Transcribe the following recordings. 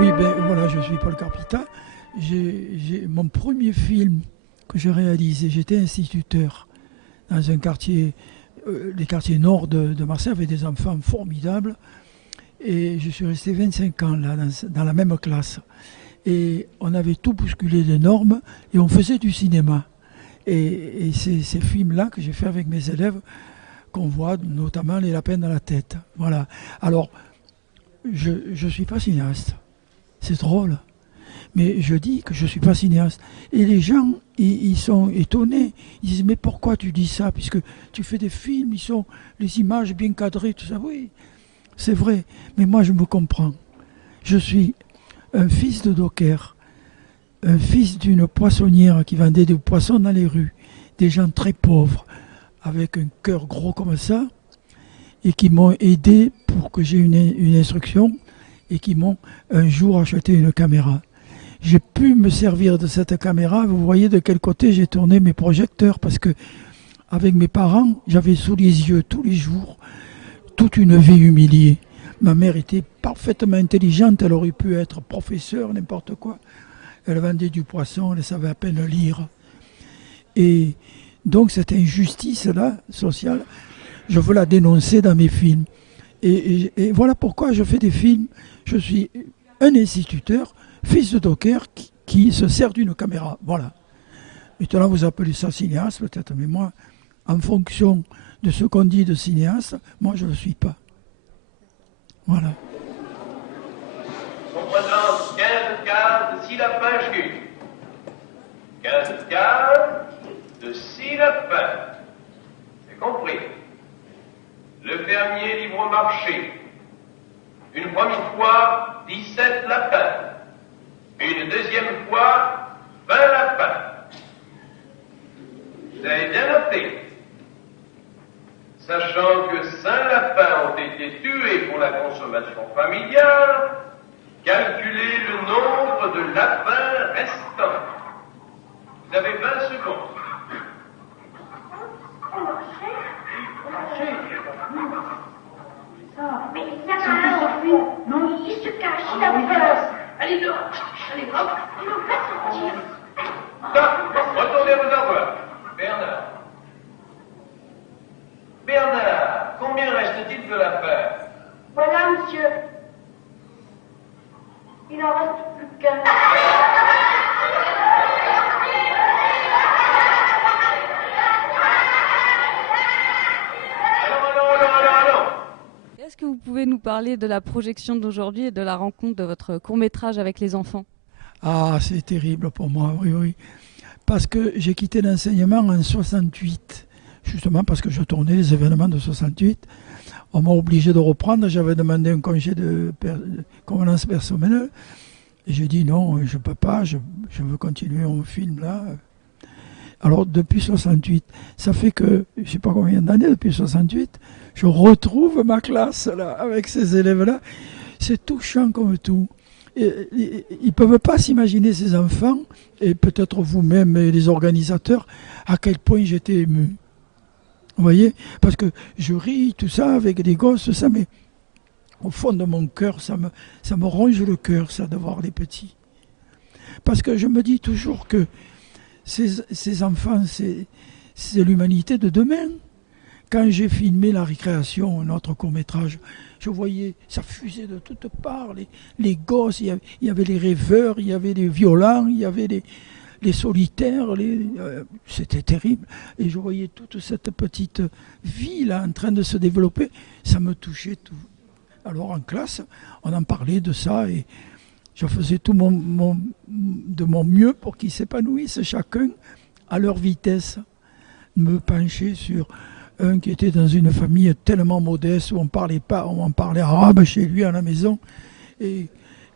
Oui, ben voilà, je suis Paul Carpita. Mon premier film que j'ai réalisé, j'étais instituteur dans un quartier, les quartiers nord de Marseille, avec des enfants formidables. Et je suis resté 25 ans là, dans la même classe. Et on avait tout bousculé les normes et on faisait du cinéma. Et c'est ces films-là que j'ai fait avec mes élèves qu'on voit, notamment Les Lapins dans la tête. Voilà. Alors, je ne suis pas cinéaste. C'est drôle. Mais je dis que je ne suis pas cinéaste. Et les gens, ils sont étonnés. Ils disent, mais pourquoi tu dis ça? Puisque tu fais des films, les images bien cadrées, tout ça. Oui, c'est vrai. Mais moi, je me comprends. Je suis un fils de docker, un fils d'une poissonnière qui vendait des poissons dans les rues. Des gens très pauvres, avec un cœur gros comme ça, et qui m'ont aidé pour que j'ai une instruction, et qui m'ont un jour acheté une caméra. J'ai pu me servir de cette caméra. Vous voyez de quel côté j'ai tourné mes projecteurs, parce que avec mes parents, j'avais sous les yeux tous les jours toute une vie humiliée. Ma mère était parfaitement intelligente, elle aurait pu être professeure, n'importe quoi. Elle vendait du poisson, elle savait à peine lire. Et donc cette injustice-là, sociale, je veux la dénoncer dans mes films. Et voilà pourquoi je fais des films. Je suis un instituteur, fils de docker, qui se sert d'une caméra. Voilà. Maintenant, vous appelez ça cinéaste peut-être, mais moi, en fonction de ce qu'on dit de cinéaste, moi, je ne le suis pas. Voilà. On présente 15 cases de 6 lapins jus. 15 cases de 6 lapins. C'est compris. Le fermier livre au marché. Une première fois, 17 lapins. Une deuxième fois, 20 lapins. Vous avez bien noté. Sachant que 5 lapins ont été tués pour la consommation familiale, calculez le nombre de lapins restants. Vous avez 20 secondes. Mais il y en a un au fond. Non, il se cache, il a peur. Allez dehors. Allez, hop. Il ne veut pas sortir. Retournez à vos armoires. Bernard. Bernard, combien reste-t-il de lapins? Voilà, monsieur. Il en reste plus qu'un. Allons. Est-ce que vous pouvez nous parler de la projection d'aujourd'hui et de la rencontre de votre court-métrage avec les enfants? Ah, c'est terrible pour moi, oui, oui. Parce que j'ai quitté l'enseignement en 68, justement parce que je tournais les événements de 68. On m'a obligé de reprendre, j'avais demandé un congé de convenance personnelle. Et j'ai dit non, je ne peux pas, je veux continuer mon film là. Alors depuis 68, ça fait que, je ne sais pas combien d'années depuis 68, je retrouve ma classe là, avec ces élèves-là. C'est touchant comme tout. Et ils ne peuvent pas s'imaginer, ces enfants, et peut-être vous-même et les organisateurs, à quel point j'étais ému. Vous voyez? Parce que je ris, tout ça, avec des gosses, tout ça, mais au fond de mon cœur, ça me ronge le cœur, ça, de voir les petits. Parce que je me dis toujours que ces enfants, c'est l'humanité de demain. Quand j'ai filmé La Récréation, notre court-métrage, je voyais, ça fusait de toutes parts, les gosses, il y avait les rêveurs, il y avait les violents, il y avait les solitaires, c'était terrible. Et je voyais toute cette petite vie là en train de se développer, ça me touchait tout. Alors en classe, on en parlait de ça et je faisais tout de mon mieux pour qu'ils s'épanouissent chacun à leur vitesse. Me pencher sur un qui était dans une famille tellement modeste où on parlait pas, on parlait arabe chez lui à la maison et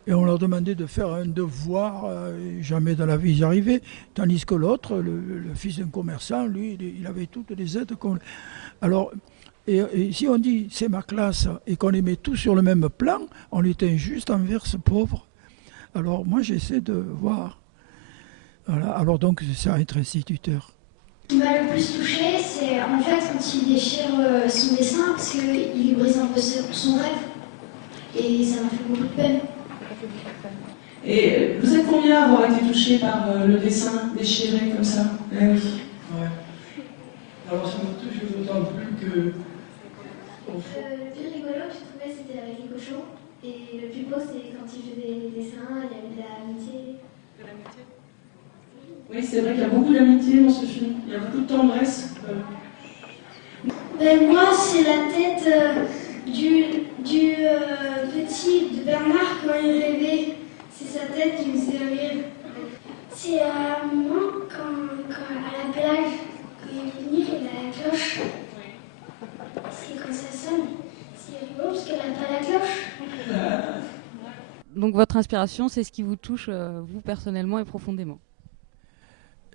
on leur demandait de faire un devoir, jamais dans la vie ils y arrivaient, tandis que l'autre, le fils d'un commerçant, lui, il avait toutes les aides. Alors, et si on dit c'est ma classe et qu'on les met tous sur le même plan, on est injuste envers ce pauvre. Alors moi j'essaie de voir. Voilà. Alors donc c'est ça être instituteur. Ce qui m'a le plus touché, c'est en fait quand il déchire son dessin parce qu'il brise un peu son rêve. Et ça m'a fait beaucoup de peine. Et vous êtes combien à avoir été touchés par le dessin déchiré comme ça? Eh oui. Ouais. Alors ça me touche d'autant plus que... Le plus rigolo que je trouvais, c'était avec les cochons. Et le plus beau, c'est quand ils faisaient des dessins, il y avait de l'amitié. De l'amitié? Oui, c'est vrai qu'il y a beaucoup d'amitié dans ce film. Il y a beaucoup de tendresse. Ben, moi, c'est la tête du petit de Bernard quand il rêvait. C'est sa tête qui me faisait rire. C'est moi quand à la plage, quand il est venu, il a la cloche. C'est quand ça sonne. C'est rigolo parce qu'elle n'a pas la cloche. Donc votre inspiration, c'est ce qui vous touche, vous personnellement et profondément.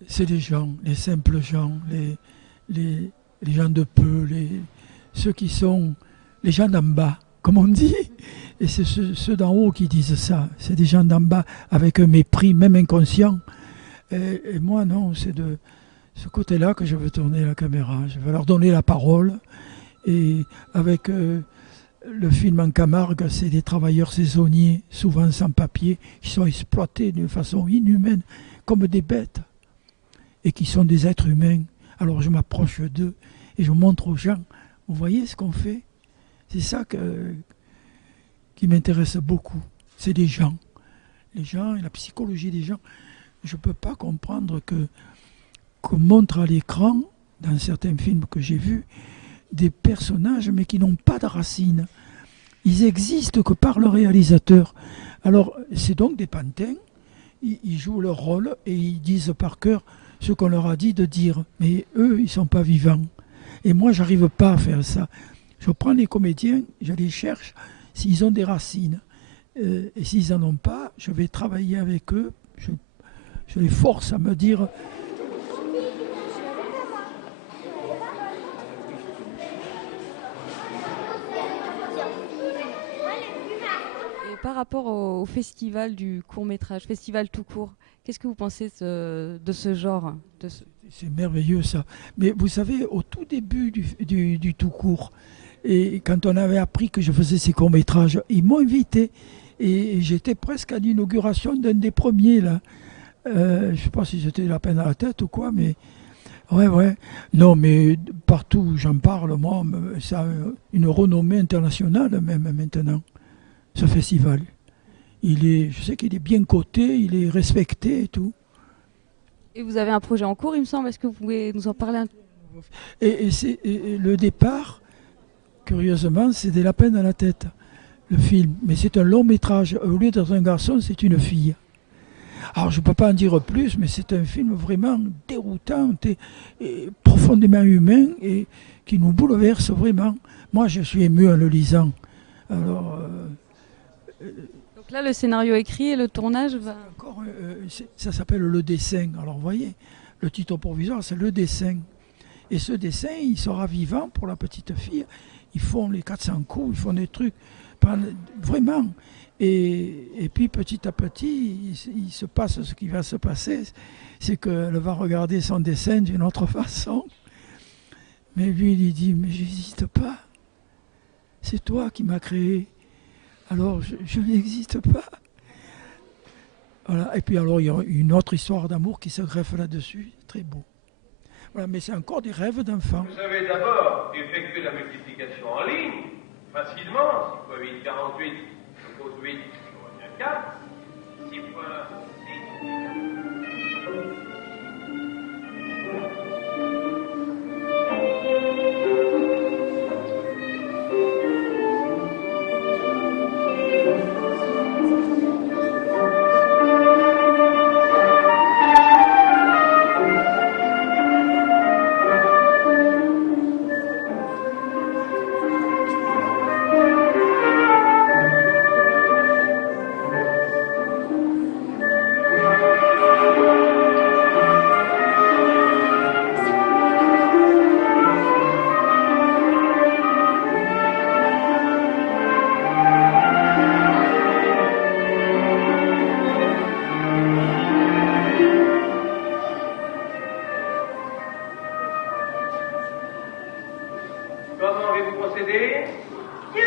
C'est les gens, les simples gens, les gens de peu, ceux qui sont les gens d'en bas, comme on dit. Et c'est ceux d'en haut qui disent ça. C'est des gens d'en bas avec un mépris, même inconscient. Et moi, non, c'est de ce côté-là que je veux tourner la caméra. Je veux leur donner la parole. Et avec le film en Camargue, c'est des travailleurs saisonniers, souvent sans papier, qui sont exploités d'une façon inhumaine, comme des bêtes, et qui sont des êtres humains. Alors je m'approche d'eux et je montre aux gens, vous voyez ce qu'on fait? C'est ça qui m'intéresse beaucoup. C'est les gens et la psychologie des gens. Je ne peux pas comprendre qu'on montre à l'écran, dans certains films que j'ai vus, des personnages mais qui n'ont pas de racines. Ils existent que par le réalisateur. Alors c'est donc des pantins, ils jouent leur rôle et ils disent par cœur ce qu'on leur a dit de dire. Mais eux, ils ne sont pas vivants. Et moi, je n'arrive pas à faire ça. Je prends les comédiens, je les cherche s'ils ont des racines. Et s'ils n'en ont pas, je vais travailler avec eux. Je les force à me dire... Et par rapport au festival du court-métrage, festival tout court, qu'est-ce que vous pensez de ce genre C'est merveilleux ça. Mais vous savez, au tout début du tout court, et quand on avait appris que je faisais ces courts-métrages, ils m'ont invité. Et j'étais presque à l'inauguration d'un des premiers, là. Je ne sais pas si j'étais la peine à la tête ou quoi, mais... Ouais. Non, mais partout où j'en parle, moi, ça a une renommée internationale même maintenant, ce festival. Je sais qu'il est bien coté, il est respecté et tout. Et vous avez un projet en cours, il me semble. Est-ce que vous pouvez nous en parler un peu? Et le départ, curieusement, c'est des lapins à la tête, le film. Mais c'est un long métrage. Au lieu d'être un garçon, c'est une fille. Alors, je ne peux pas en dire plus, mais c'est un film vraiment déroutant, et profondément humain, et qui nous bouleverse vraiment. Moi, je suis ému en le lisant. Alors... Donc là, le scénario écrit et le tournage va... ça s'appelle Le Dessin. Alors, vous voyez, le titre provisoire, c'est Le Dessin. Et ce dessin, il sera vivant pour la petite fille. Ils font les 400 coups, ils font des trucs, vraiment. Et puis petit à petit, il se passe ce qui va se passer, c'est qu'elle va regarder son dessin d'une autre façon. Mais lui, il dit, mais j'existe pas. C'est toi qui m'as créé. Alors je n'existe pas. Voilà. Et puis alors, il y a une autre histoire d'amour qui se greffe là-dessus, très beau. Voilà, mais c'est encore des rêves d'enfant. Vous savez d'abord effectuer la multiplication en ligne, facilement, 6 fois 8, 48. 8, 4, 6 fois 6. Comment avez-vous procédé? Dieu,